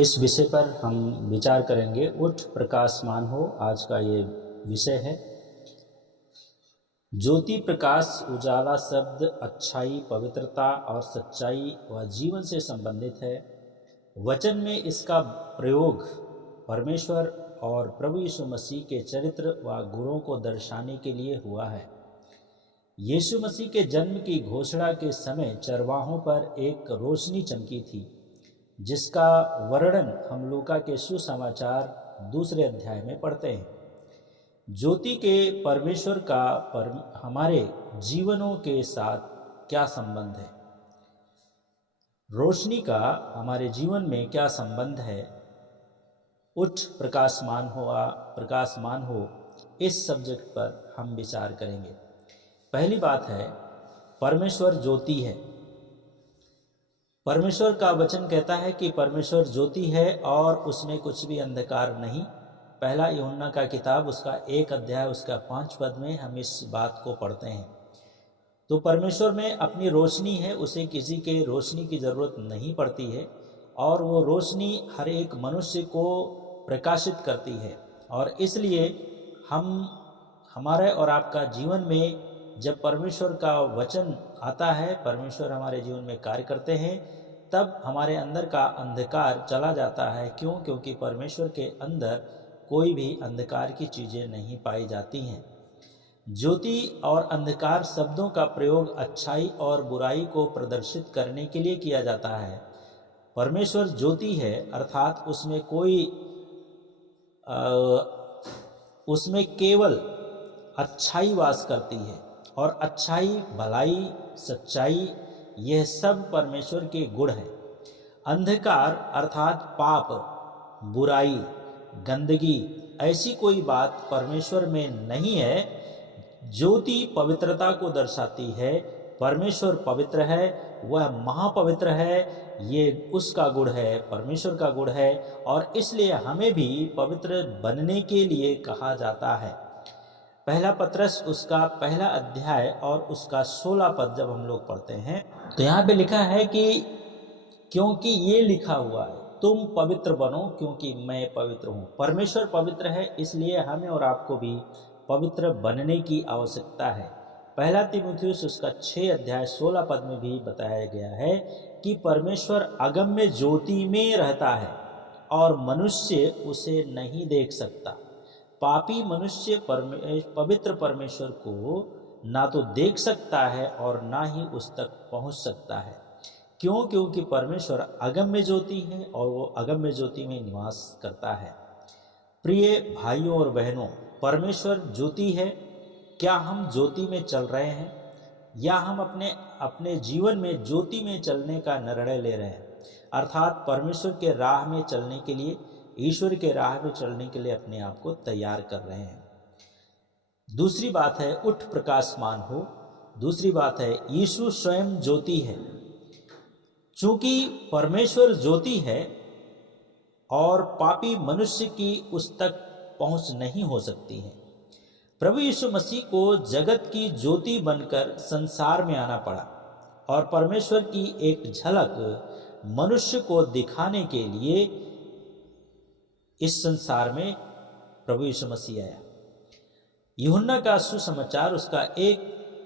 इस विषय पर हम विचार करेंगे। उठ प्रकाशमान हो आज का ये विषय है। ज्योति, प्रकाश, उजाला शब्द अच्छाई, पवित्रता और सच्चाई व जीवन से संबंधित है। वचन में इसका प्रयोग परमेश्वर और प्रभु यीशु मसीह के चरित्र व गुणों को दर्शाने के लिए हुआ है। यीशु मसीह के जन्म की घोषणा के समय चरवाहों पर एक रोशनी चमकी थी, जिसका वर्णन हम लूका के सुसमाचार 2 अध्याय में पढ़ते हैं। ज्योति के परमेश्वर का हमारे जीवनों के साथ क्या संबंध है? रोशनी का हमारे जीवन में क्या संबंध है? उठ प्रकाशमान हो इस सब्जेक्ट पर हम विचार करेंगे। पहली बात है, परमेश्वर ज्योति है। परमेश्वर का वचन कहता है कि परमेश्वर ज्योति है और उसमें कुछ भी अंधकार नहीं। पहला यूहन्ना का किताब उसका 1 अध्याय उसका 5 पद में हम इस बात को पढ़ते हैं। तो परमेश्वर में अपनी रोशनी है, उसे किसी के रोशनी की ज़रूरत नहीं पड़ती है और वो रोशनी हर एक मनुष्य को प्रकाशित करती है। और इसलिए हमारे और आपका जीवन में जब परमेश्वर का वचन आता है, परमेश्वर हमारे जीवन में कार्य करते हैं, तब हमारे अंदर का अंधकार चला जाता है। क्यों? क्योंकि परमेश्वर के अंदर कोई भी अंधकार की चीज़ें नहीं पाई जाती हैं। ज्योति और अंधकार शब्दों का प्रयोग अच्छाई और बुराई को प्रदर्शित करने के लिए किया जाता है। परमेश्वर ज्योति है, अर्थात उसमें केवल अच्छाई वास करती है और अच्छाई, भलाई, सच्चाई, यह सब परमेश्वर के गुण हैं। अंधकार अर्थात पाप, बुराई, गंदगी, ऐसी कोई बात परमेश्वर में नहीं है। ज्योति पवित्रता को दर्शाती है। परमेश्वर पवित्र है, वह महापवित्र है, ये उसका गुण है, परमेश्वर का गुण है। और इसलिए हमें भी पवित्र बनने के लिए कहा जाता है। पहला पत्रस उसका 1 अध्याय और उसका 16 पद जब हम लोग पढ़ते हैं तो यहाँ पे लिखा है कि क्योंकि ये लिखा हुआ है, तुम पवित्र बनो क्योंकि मैं पवित्र हूँ। परमेश्वर पवित्र है, इसलिए हमें और आपको भी पवित्र बनने की आवश्यकता है। पहला तीमुथियुस उसका 6 अध्याय 16 पद में भी बताया गया है कि परमेश्वर अगम्य ज्योति में रहता है और मनुष्य उसे नहीं देख सकता। पापी मनुष्य पवित्र परमेश्वर को ना तो देख सकता है और ना ही उस तक पहुंच सकता है। क्यों? क्योंकि परमेश्वर अगम्य ज्योति है और वो अगम्य ज्योति में निवास करता है। प्रिय भाइयों और बहनों, परमेश्वर ज्योति है। क्या हम ज्योति में चल रहे हैं या हम अपने जीवन में ज्योति में चलने का निर्णय ले रहे हैं? अर्थात परमेश्वर के राह में चलने के लिए, ईश्वर के राह में चलने के लिए अपने आप को तैयार कर रहे हैं। दूसरी बात है, उठ प्रकाशमान हो। दूसरी बात है, यीशु स्वयं ज्योति है। चूंकि परमेश्वर ज्योति है और पापी मनुष्य की उस तक पहुंच नहीं हो सकती है, प्रभु यीशु मसीह को जगत की ज्योति बनकर संसार में आना पड़ा और परमेश्वर की एक झलक मनुष्य को दिखाने के लिए इस संसार में प्रभु यीशु मसीह आया। यूहन्ना का सुसमाचार उसका 1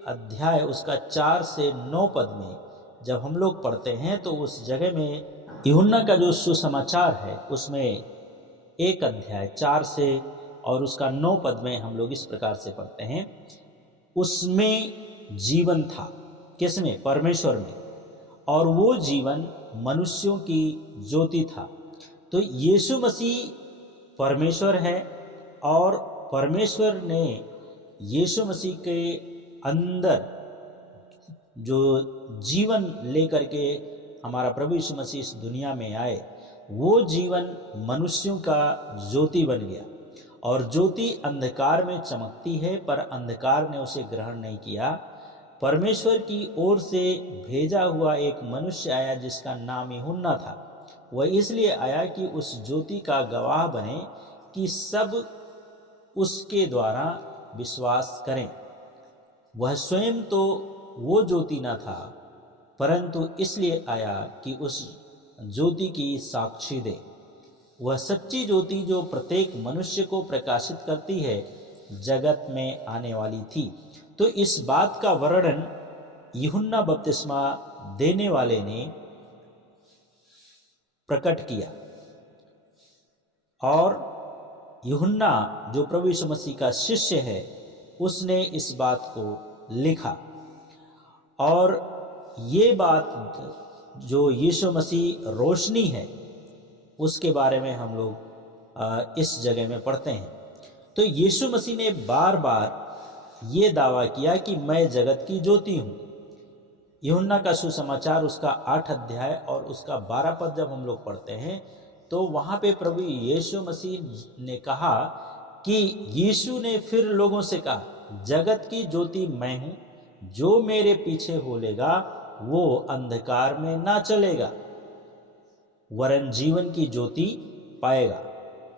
अध्याय उसका 4 से 9 पद में जब हम लोग पढ़ते हैं तो उस जगह में यूहन्ना का जो सुसमाचार है उसमें 1 अध्याय 4 से और उसका 9 पद में हम लोग इस प्रकार से पढ़ते हैं, उसमें जीवन था। किसमें? परमेश्वर में। और वो जीवन मनुष्यों की ज्योति था। तो यीशु मसीह परमेश्वर है और परमेश्वर ने यीशु मसीह के अंदर जो जीवन लेकर के हमारा प्रभु यीशु मसीह इस दुनिया में आए, वो जीवन मनुष्यों का ज्योति बन गया। और ज्योति अंधकार में चमकती है पर अंधकार ने उसे ग्रहण नहीं किया। परमेश्वर की ओर से भेजा हुआ एक मनुष्य आया जिसका नाम यूहन्ना था। वह इसलिए आया कि उस ज्योति का गवाह बने कि सब उसके द्वारा विश्वास करें। वह स्वयं तो वो ज्योति न था, परंतु इसलिए आया कि उस ज्योति की साक्षी दे। वह सच्ची ज्योति जो प्रत्येक मनुष्य को प्रकाशित करती है जगत में आने वाली थी। तो इस बात का वर्णन यूहन्ना बपतिस्मा देने वाले ने प्रकट किया और यूहन्ना जो प्रभु यीशु मसीह का शिष्य है उसने इस बात को लिखा। और ये बात जो यीशु मसीह रोशनी है उसके बारे में हम लोग इस जगह में पढ़ते हैं। तो यीशु मसीह ने बार बार ये दावा किया कि मैं जगत की ज्योति हूँ। यूहन्ना का सुसमाचार उसका 8 अध्याय और उसका 12 पद जब हम लोग पढ़ते हैं तो वहाँ पे प्रभु यीशु मसीह ने कहा कि यीशु ने फिर लोगों से कहा, जगत की ज्योति मैं हूँ, जो मेरे पीछे होलेगा वो अंधकार में ना चलेगा वरन जीवन की ज्योति पाएगा।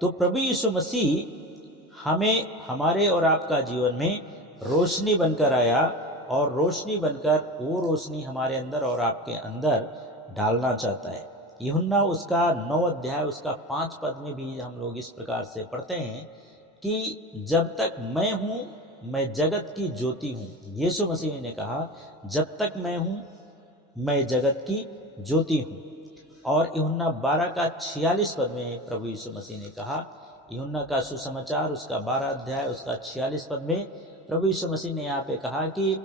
तो प्रभु यीशु मसीह हमें हमारे और आपका जीवन में रोशनी बनकर आया और रोशनी बनकर वो रोशनी हमारे अंदर और आपके अंदर डालना चाहता है। यूहन्ना उसका 9 अध्याय उसका 5 पद में भी हम लोग इस प्रकार से पढ़ते हैं कि जब तक मैं हूँ मैं जगत की ज्योति हूँ। यीशु मसीह ने कहा जब तक मैं हूँ मैं जगत की ज्योति हूँ। और यूहन्ना 12 का 46 पद में प्रभु यीशु मसीह ने कहा, यूहन्ना का सुसमाचार उसका 12 अध्याय उसका 46 पद में प्रभु यीशु मसीह ने यहाँ पे कहा कि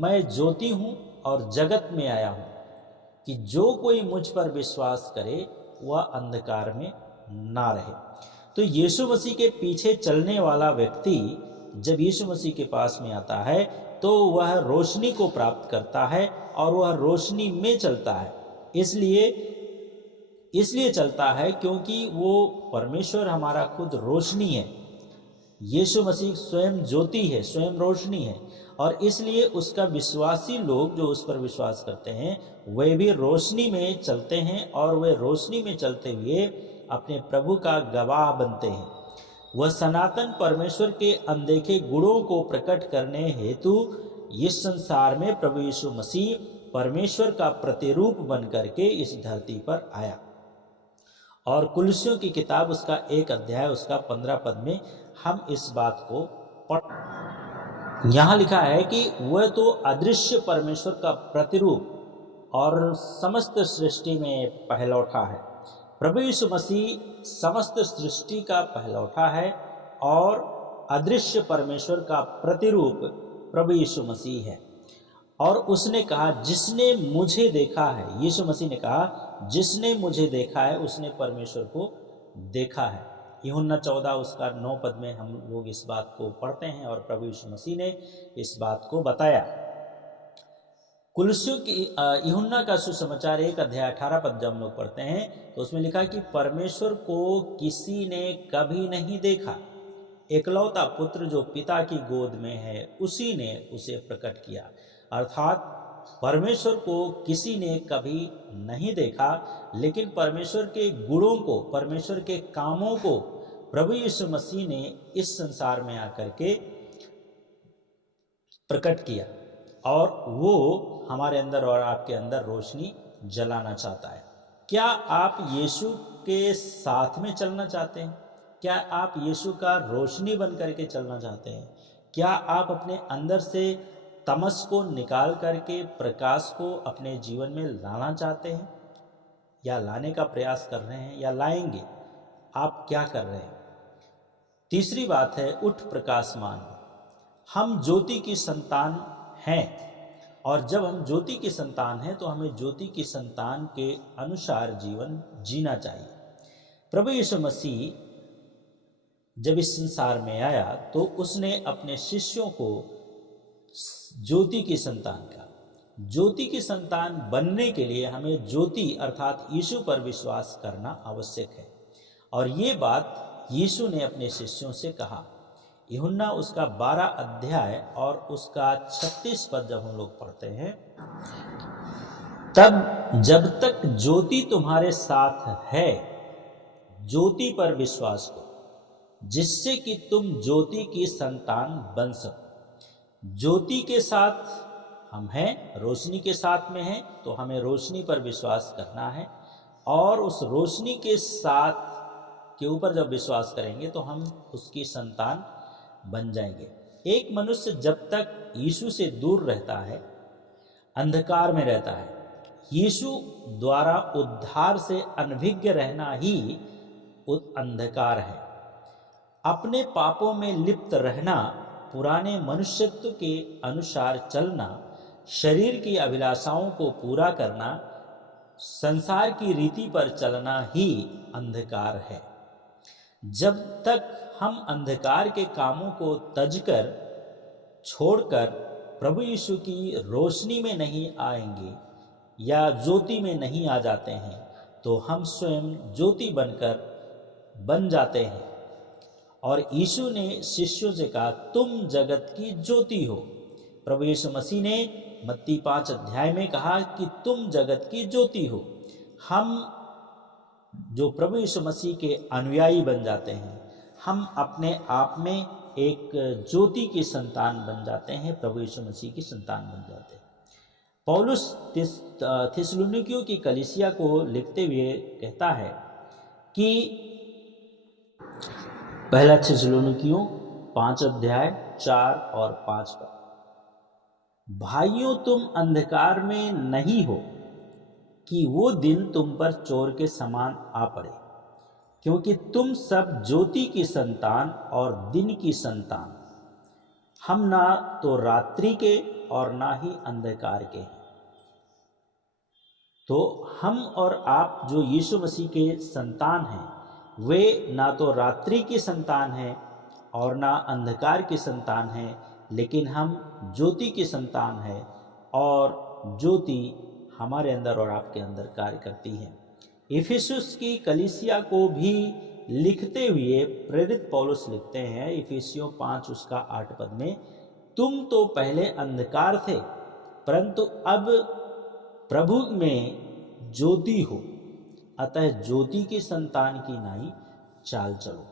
मैं ज्योति हूँ और जगत में आया हूँ कि जो कोई मुझ पर विश्वास करे वह अंधकार में ना रहे। तो यीशु मसीह के पीछे चलने वाला व्यक्ति जब यीशु मसीह के पास में आता है तो वह रोशनी को प्राप्त करता है और वह रोशनी में चलता है। इसलिए चलता है क्योंकि वो परमेश्वर हमारा खुद रोशनी है। यीशु मसीह स्वयं ज्योति है, स्वयं रोशनी है और इसलिए उसका विश्वासी लोग जो उस पर विश्वास करते हैं वे भी रोशनी में चलते हैं और वे रोशनी में चलते हुए अपने प्रभु का गवाह बनते हैं। वह सनातन परमेश्वर के अनदेखे गुणों को प्रकट करने हेतु इस संसार में प्रभु यीशु मसीह परमेश्वर का प्रतिरूप बन करके इस धरती पर आया। और कुलसियों की किताब उसका 1 अध्याय उसका 15 पद में हम इस बात को पढ़, यहाँ लिखा है कि वह तो अदृश्य परमेश्वर का प्रतिरूप और समस्त सृष्टि में पहलौठा है। प्रभु यीशु मसीह समस्त सृष्टि का पहलौठा है और अदृश्य परमेश्वर का प्रतिरूप प्रभु यीशु मसीह है। और उसने कहा जिसने मुझे देखा है, यीशु मसीह ने कहा जिसने मुझे देखा है उसने परमेश्वर को देखा है। यूहन्ना 14 उसका 9 पद में हम लोग इस बात को पढ़ते हैं और प्रभु यीशु मसीह ने इस बात को बताया। कुलसियों की यूहन्ना का सुसमाचार 1 अध्याय 18 पद जब हम लोग पढ़ते हैं तो उसमें लिखा कि परमेश्वर को किसी ने कभी नहीं देखा, एकलौता पुत्र जो पिता की गोद में है उसी ने उसे प्रकट किया। अर्थात परमेश्वर को किसी ने कभी नहीं देखा लेकिन परमेश्वर के गुणों को, परमेश्वर के कामों को प्रभु यीशु मसीह ने इस संसार में आकर के प्रकट किया और वो हमारे अंदर और आपके अंदर रोशनी जलाना चाहता है। क्या आप यीशु के साथ में चलना चाहते हैं? क्या आप यीशु का रोशनी बन करके चलना चाहते हैं? क्या आप अपने अंदर से तमस को निकाल करके प्रकाश को अपने जीवन में लाना चाहते हैं या लाने का प्रयास कर रहे हैं या लाएंगे? आप क्या कर रहे हैं? तीसरी बात है उठ प्रकाशमान। हम ज्योति की संतान हैं और जब हम ज्योति की संतान हैं तो हमें ज्योति की संतान के अनुसार जीवन जीना चाहिए। प्रभु यीशु मसीह जब इस संसार में आया तो उसने अपने शिष्यों को ज्योति की संतान का, ज्योति की संतान बनने के लिए हमें ज्योति अर्थात यीशु पर विश्वास करना आवश्यक है। और ये बात यीशु ने अपने शिष्यों से कहा। यूहन्ना उसका 12 अध्याय और उसका 36 पद जब हम लोग पढ़ते हैं, तब जब तक ज्योति तुम्हारे साथ है ज्योति पर विश्वास करो जिससे कि तुम ज्योति की संतान बन सको। ज्योति के साथ हम हैं, रोशनी के साथ में हैं तो हमें रोशनी पर विश्वास करना है और उस रोशनी के साथ के ऊपर जब विश्वास करेंगे तो हम उसकी संतान बन जाएंगे। एक मनुष्य जब तक यीशु से दूर रहता है, अंधकार में रहता है, यीशु द्वारा उद्धार से अनभिज्ञ रहना ही अंधकार है। अपने पापों में लिप्त रहना, पुराने मनुष्यत्व के अनुसार चलना, शरीर की अभिलाषाओं को पूरा करना, संसार की रीति पर चलना ही अंधकार है। जब तक हम अंधकार के कामों को तजकर छोड़कर प्रभु यीशु की रोशनी में नहीं आएंगे या ज्योति में नहीं आ जाते हैं, तो हम स्वयं ज्योति बन जाते हैं। और यीशु ने शिष्यों से कहा, तुम जगत की ज्योति हो। प्रभु यीशु मसीह ने मत्ती 5 अध्याय में कहा कि तुम जगत की ज्योति हो। हम जो प्रभु यीशु मसीह के अनुयायी बन जाते हैं, हम अपने आप में एक ज्योति की संतान बन जाते हैं, प्रभु यीशु मसीह की संतान बन जाते हैं। पौलुस थिस्सलुनीकियों की कलीसिया को लिखते हुए कहता है कि पहला थिस्सलुनीकियों 5 अध्याय 4 और 5 पर, भाइयों तुम अंधकार में नहीं हो कि वो दिन तुम पर चोर के समान आ पड़े, क्योंकि तुम सब ज्योति की संतान और दिन की संतान। हम ना तो रात्रि के और ना ही अंधकार के हैं। तो हम और आप जो यीशु मसीह के संतान हैं, वे ना तो रात्रि की संतान हैं और ना अंधकार की संतान हैं, लेकिन हम ज्योति की संतान हैं और ज्योति हमारे अंदर और आपके अंदर कार्य करती है। इफिसुस की कलीसिया को भी लिखते हुए प्रेरित पौलुस लिखते हैं, इफिसियों 5 उसका 8 पद में, तुम तो पहले अंधकार थे, परंतु अब प्रभु में ज्योति हो, अतः ज्योति की संतान की नाई चाल चलो।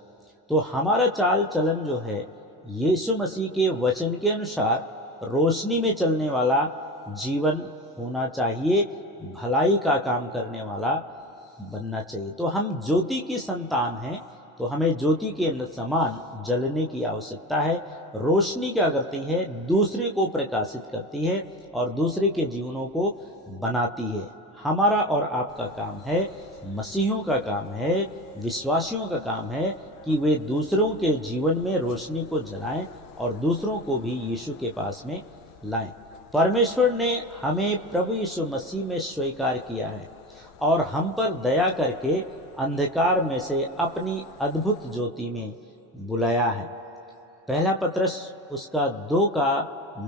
तो हमारा चाल चलन जो है, यीशु मसीह के वचन के अनुसार रोशनी में चलने वाला जीवन होना चाहिए, भलाई का काम करने वाला बनना चाहिए। तो हम ज्योति की संतान हैं, तो हमें ज्योति के समान जलने की आवश्यकता है। रोशनी क्या करती है? दूसरे को प्रकाशित करती है और दूसरे के जीवनों को बनाती है। हमारा और आपका काम है, मसीहियों का काम है, विश्वासियों का काम है कि वे दूसरों के जीवन में रोशनी को जलाएं और दूसरों को भी यीशु के पास में लाएं। परमेश्वर ने हमें प्रभु यीशु मसीह में स्वीकार किया है और हम पर दया करके अंधकार में से अपनी अद्भुत ज्योति में बुलाया है। पहला पत्रस उसका 2 का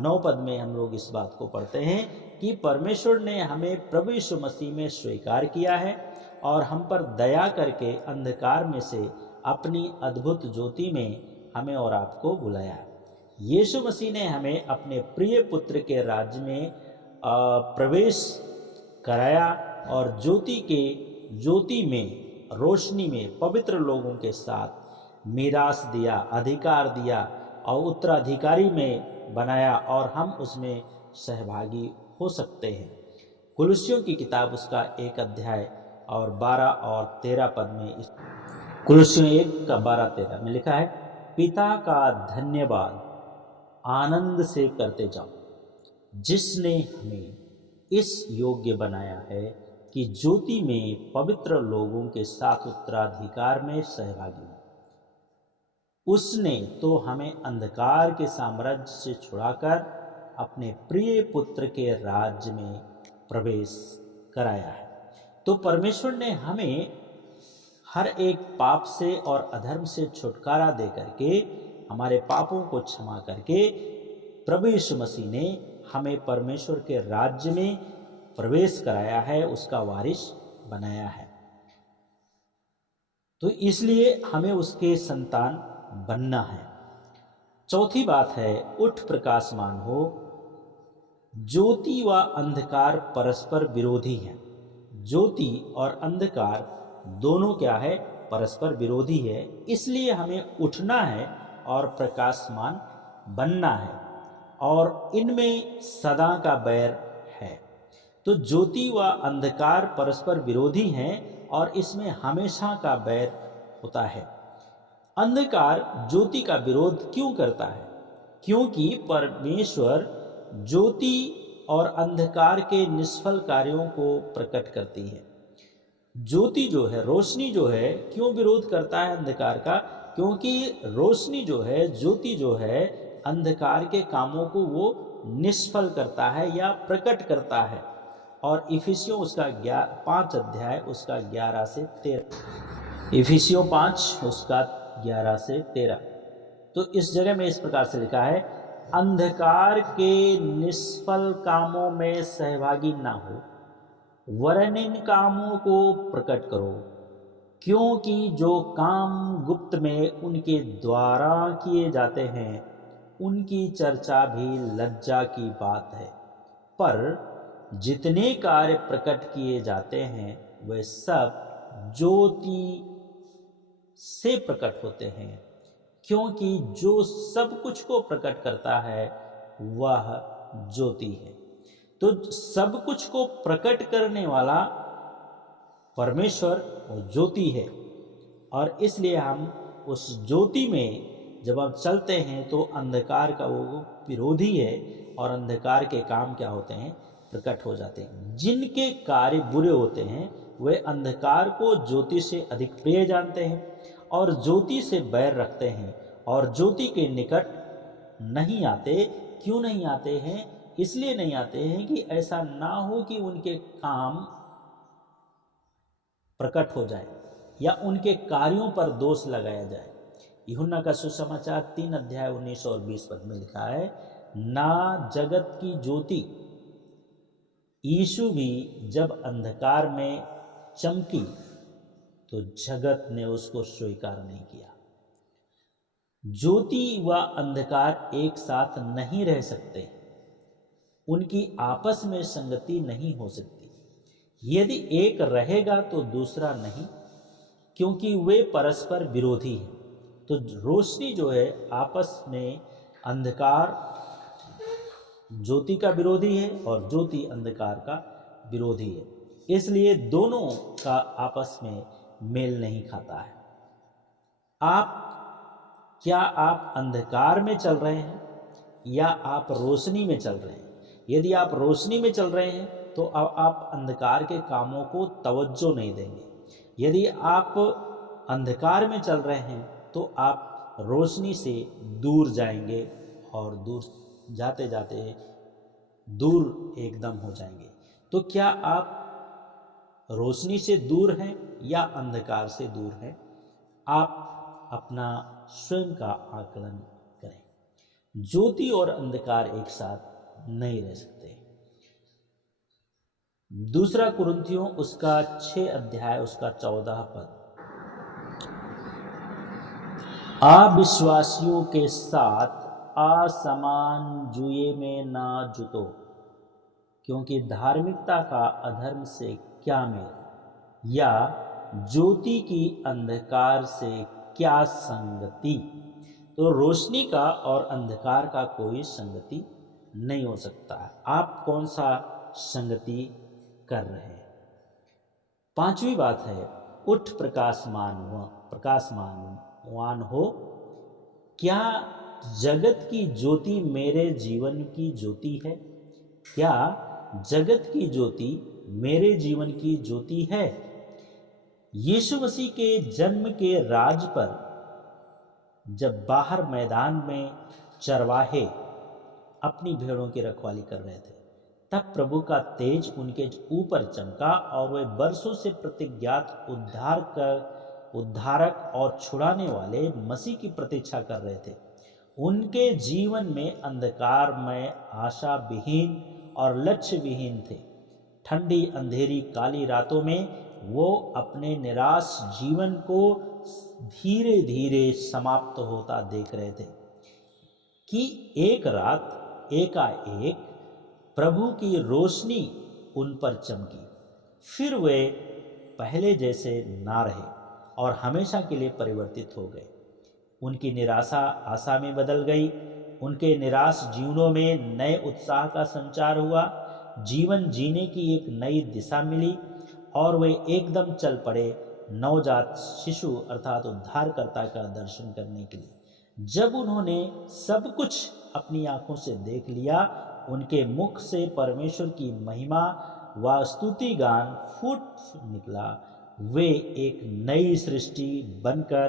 9 पद में हम लोग इस बात को पढ़ते हैं कि परमेश्वर ने हमें प्रभु यीशु मसीह में स्वीकार किया है और हम पर दया करके अंधकार में से अपनी अद्भुत ज्योति में हमें और आपको बुलाया। यीशु मसीह ने हमें अपने प्रिय पुत्र के राज्य में प्रवेश कराया और ज्योति में, रोशनी में पवित्र लोगों के साथ मीरास दिया, अधिकार दिया और उत्तराधिकारी में बनाया और हम उसमें सहभागी हो सकते हैं। कुलुस्सियों की किताब उसका 1 अध्याय और 12 और 13 पद में, कुलुस्सियों 1 का 12-13 में लिखा है, पिता का धन्यवाद आनंद से करते जाओ, जिसने हमें इस योग्य बनाया है कि ज्योति में पवित्र लोगों के साथ उत्तराधिकार में सहभागी हो। उसने तो हमें अंधकार के साम्राज्य से छुड़ाकर अपने प्रिय पुत्र के राज्य में प्रवेश कराया है। तो परमेश्वर ने हमें हर एक पाप से और अधर्म से छुटकारा दे करके, हमारे पापों को क्षमा करके, प्रभु यीशु मसीह ने हमें परमेश्वर के राज्य में प्रवेश कराया है, उसका वारिस बनाया है। तो इसलिए हमें उसके संतान बनना है। चौथी बात है, उठ प्रकाशमान हो। ज्योति व अंधकार परस्पर विरोधी हैं। ज्योति और अंधकार दोनों क्या है? परस्पर विरोधी है। इसलिए हमें उठना है और प्रकाशमान बनना है और इनमें सदा का बैर है। तो ज्योति व अंधकार परस्पर विरोधी हैं और इसमें हमेशा का बैर होता है। अंधकार ज्योति का विरोध क्यों करता है? क्योंकि परमेश्वर ज्योति और अंधकार के निष्फल कार्यों को प्रकट करती है। ज्योति जो है, रोशनी जो है, क्यों विरोध करता है अंधकार का? क्योंकि रोशनी जो है, ज्योति जो है, अंधकार के कामों को वो निष्फल करता है या प्रकट करता है। और इफिसियों उसका 5 अध्याय उसका 11 से 13, इफिसियों 5 उसका 11 से 13। तो इस जगह में इस प्रकार से लिखा है, अंधकार के निष्फल कामों में सहभागी ना हो, वरन इन कामों को प्रकट करो, क्योंकि जो काम गुप्त में उनके द्वारा किए जाते हैं उनकी चर्चा भी लज्जा की बात है, पर जितने कार्य प्रकट किए जाते हैं वे सब ज्योति से प्रकट होते हैं, क्योंकि जो सब कुछ को प्रकट करता है वह ज्योति है। तो सब कुछ को प्रकट करने वाला परमेश्वर वो ज्योति है, और इसलिए हम उस ज्योति में जब हम चलते हैं तो अंधकार का वो विरोधी है, और अंधकार के काम क्या होते हैं? प्रकट हो जाते हैं। जिनके कार्य बुरे होते हैं वे अंधकार को ज्योति से अधिक प्रिय जानते हैं और ज्योति से बैर रखते हैं, और ज्योति के निकट नहीं आते। क्यों नहीं आते हैं? इसलिए नहीं आते हैं कि ऐसा ना हो कि उनके काम प्रकट हो जाए या उनके कार्यों पर दोष लगाया जाए। यूहन्ना का सुसमाचार 3 अध्याय 19 और 20 पद में लिखा है, ना जगत की ज्योति यीशु भी जब अंधकार में चमकी तो जगत ने उसको स्वीकार नहीं किया। ज्योति व अंधकार एक साथ नहीं रह सकते, उनकी आपस में संगति नहीं हो सकती। यदि एक रहेगा तो दूसरा नहीं, क्योंकि वे परस्पर विरोधी हैं। तो रोशनी जो है आपस में अंधकार ज्योति का विरोधी है और ज्योति अंधकार का विरोधी है, इसलिए दोनों का आपस में मेल नहीं खाता है। क्या आप अंधकार में चल रहे हैं या आप रोशनी में चल रहे हैं? यदि आप रोशनी में चल रहे हैं तो आप अंधकार के कामों को तवज्जो नहीं देंगे। यदि आप अंधकार में चल रहे हैं तो आप रोशनी से दूर जाएंगे और दूर जाते जाते दूर एकदम हो जाएंगे। तो क्या आप रोशनी से दूर हैं या अंधकार से दूर हैं? आप अपना स्वयं का आकलन करें। ज्योति और अंधकार एक साथ नहीं रह सकते। दूसरा कुरिन्थियों उसका 6 अध्याय उसका 14 पद, अविश्वासियों के साथ असमान जुए में ना जुटो, क्योंकि धार्मिकता का अधर्म से क्या मेल, या ज्योति की अंधकार से क्या संगति। तो रोशनी का और अंधकार का कोई संगति नहीं हो सकता है। आप कौन सा संगति कर रहे हैं? 5वीं बात है, उठ प्रकाशमान हो। क्या जगत की ज्योति मेरे जीवन की ज्योति है? क्या जगत की ज्योति मेरे जीवन की ज्योति है? यीशु मसीह के जन्म के राज पर जब बाहर मैदान में चरवाहे अपनी भेड़ों की रखवाली कर रहे थे, तब प्रभु का तेज उनके ऊपर चमका और वे बरसों से प्रतिज्ञात उद्धारक और छुड़ाने वाले मसीह की प्रतीक्षा कर रहे थे। उनके जीवन में अंधकार में आशा विहीन और लक्ष्य विहीन थे। ठंडी अंधेरी काली रातों में वो अपने निराश जीवन को धीरे धीरे समाप्त होता देख रहे थे कि एक रात एकाएक प्रभु की रोशनी उन पर चमकी। फिर वे पहले जैसे ना रहे और हमेशा के लिए परिवर्तित हो गए। उनकी निराशा आशा में बदल गई। उनके निराश जीवनों में नए उत्साह का संचार हुआ। जीवन जीने की एक नई दिशा मिली और वे एकदम चल पड़े नवजात शिशु अर्थात उद्धारकर्ता का दर्शन करने के लिए। जब उन्होंने सब कुछ अपनी आंखों से देख लिया, उनके मुख से परमेश्वर की महिमा व स्तुति गान फूट निकला। वे एक नई सृष्टि बनकर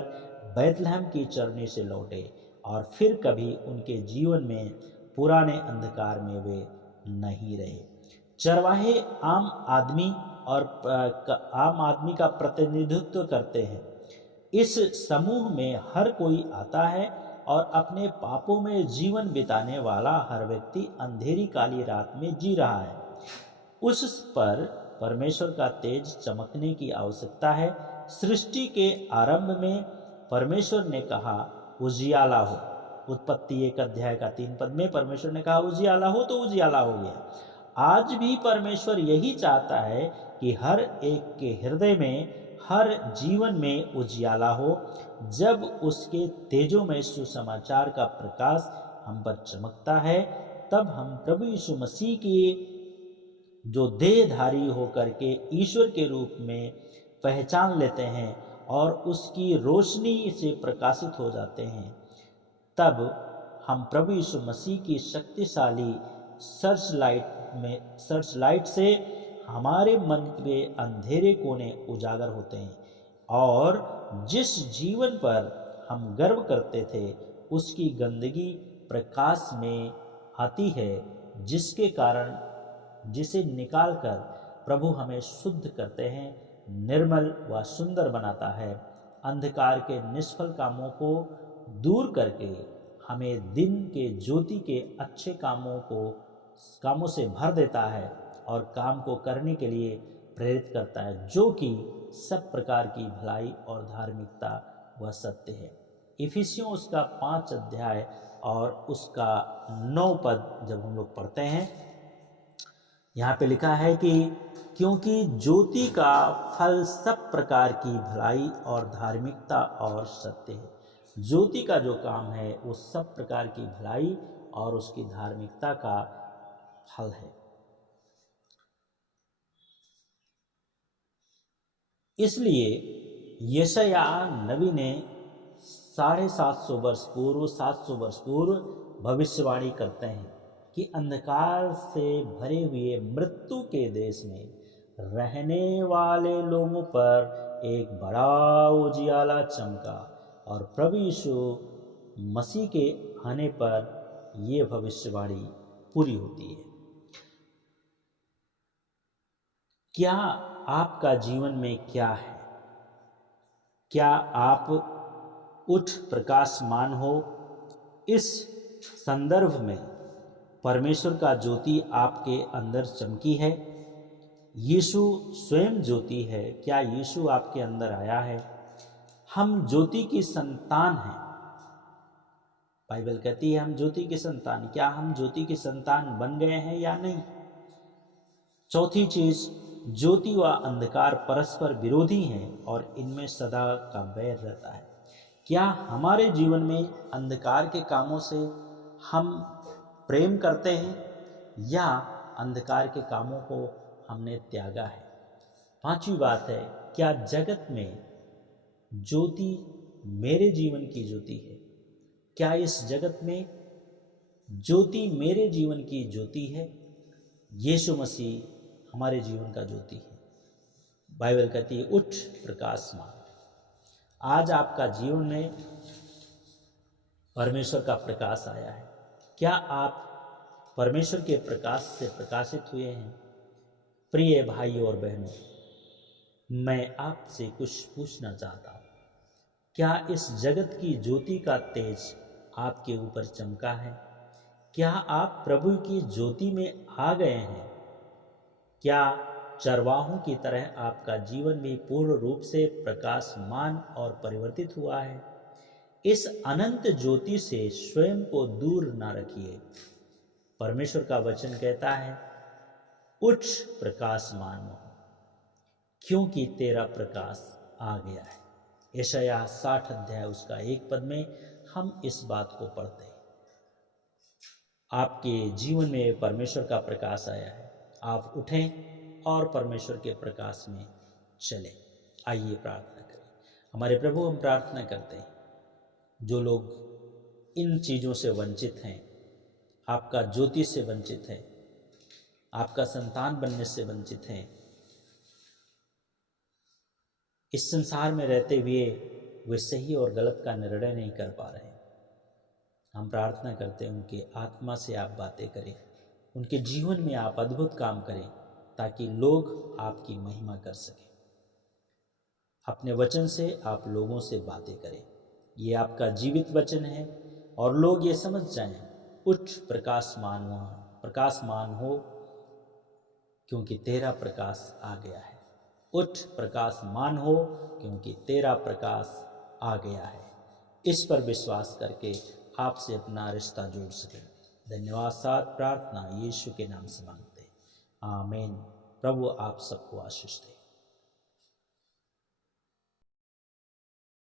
बैतलहम की चरनी से लौटे और फिर कभी उनके जीवन में पुराने अंधकार में वे नहीं रहे। चरवाहे आम आदमी का प्रतिनिधित्व करते हैं। इस समूह में हर कोई आता है और अपने पापों में जीवन बिताने वाला हर व्यक्ति अंधेरी काली रात में जी रहा है। उस पर परमेश्वर का तेज चमकने की आवश्यकता है। सृष्टि के आरंभ में परमेश्वर ने कहा उजियाला हो। उत्पत्ति 1 अध्याय का 3 पद में परमेश्वर ने कहा उजियाला हो, तो उजियाला हो गया। आज भी परमेश्वर यही चाहता है कि हर एक के हृदय में, हर जीवन में उजियाला हो। जब उसके तेजोमय सुसमाचार का प्रकाश हम पर चमकता है, तब हम प्रभु यीशु मसीह की जो देहधारी होकर के ईश्वर के रूप में पहचान लेते हैं और उसकी रोशनी से प्रकाशित हो जाते हैं, तब हम प्रभु यीशु मसीह की शक्तिशाली सर्च लाइट से हमारे मन के अंधेरे कोने उजागर होते हैं और जिस जीवन पर हम गर्व करते थे उसकी गंदगी प्रकाश में आती है, जिसे निकालकर प्रभु हमें शुद्ध करते हैं, निर्मल व सुंदर बनाता है। अंधकार के निष्फल कामों को दूर करके हमें दिन के ज्योति के अच्छे कामों से भर देता है और काम को करने के लिए प्रेरित करता है, जो कि सब प्रकार की भलाई और धार्मिकता व सत्य है। इफिसियों उसका 5 अध्याय और उसका 9 पद जब हम लोग पढ़ते हैं, यहाँ पे लिखा है कि क्योंकि ज्योति का फल सब प्रकार की भलाई और धार्मिकता और सत्य है। ज्योति का जो काम है वो सब प्रकार की भलाई और उसकी धार्मिकता का फल है। इसलिए यशायाह नबी ने 700 वर्ष पूर्व भविष्यवाणी करते हैं कि अंधकार से भरे हुए मृत्यु के देश में रहने वाले लोगों पर एक बड़ा उजियाला चमका और प्रभु यीशु मसीह के आने पर ये भविष्यवाणी पूरी होती है। क्या आपका जीवन में क्या है? क्या आप उठ प्रकाशमान हो? इस संदर्भ में परमेश्वर का ज्योति आपके अंदर चमकी है। यीशु स्वयं ज्योति है। क्या यीशु आपके अंदर आया है? हम ज्योति की संतान हैं। बाइबल कहती है हम ज्योति की संतान। क्या हम ज्योति की संतान बन गए हैं या नहीं? चौथी चीज, ज्योति व अंधकार परस्पर विरोधी हैं और इनमें सदा का बैर रहता है। क्या हमारे जीवन में अंधकार के कामों से हम प्रेम करते हैं या अंधकार के कामों को हमने त्यागा है? पांचवी बात है, क्या जगत में ज्योति मेरे जीवन की ज्योति है? क्या इस जगत में ज्योति मेरे जीवन की ज्योति है? यीशु मसीह हमारे जीवन का ज्योति है। बाइबल कहती है उठ प्रकाशमान। आज आपका जीवन में परमेश्वर का प्रकाश आया है। क्या आप परमेश्वर के प्रकाश से प्रकाशित हुए हैं? प्रिय भाई और बहनों, मैं आपसे कुछ पूछना चाहता हूँ। क्या इस जगत की ज्योति का तेज आपके ऊपर चमका है? क्या आप प्रभु की ज्योति में आ गए हैं? क्या चरवाहों की तरह आपका जीवन भी पूर्ण रूप से प्रकाशमान और परिवर्तित हुआ है? इस अनंत ज्योति से स्वयं को दूर न रखिए। परमेश्वर का वचन कहता है उठ प्रकाशमान हो, क्योंकि तेरा प्रकाश आ गया है। यशायाह 60 अध्याय उसका 1 पद में हम इस बात को पढ़ते हैं। आपके जीवन में परमेश्वर का प्रकाश आया है। आप उठें और परमेश्वर के प्रकाश में चलें। आइए प्रार्थना करें। हमारे प्रभु, हम प्रार्थना करते हैं जो लोग इन चीज़ों से वंचित हैं, आपका ज्योति से वंचित हैं, आपका संतान बनने से वंचित हैं, इस संसार में रहते हुए वे सही और गलत का निर्णय नहीं कर पा रहे हैं, हम प्रार्थना करते हैं उनके आत्मा से आप बातें करें, उनके जीवन में आप अद्भुत काम करें ताकि लोग आपकी महिमा कर सकें। अपने वचन से आप लोगों से बातें करें, ये आपका जीवित वचन है और लोग ये समझ जाएं, उठ प्रकाशमान हो क्योंकि तेरा प्रकाश आ गया है। उठ प्रकाशमान हो क्योंकि तेरा प्रकाश आ गया है। इस पर विश्वास करके आपसे अपना रिश्ता जोड़ सकें। धन्यवाद साथ प्रार्थना यीशु के नाम से मांगते हैं, आमीन। प्रभु आप सबको आशीष दे।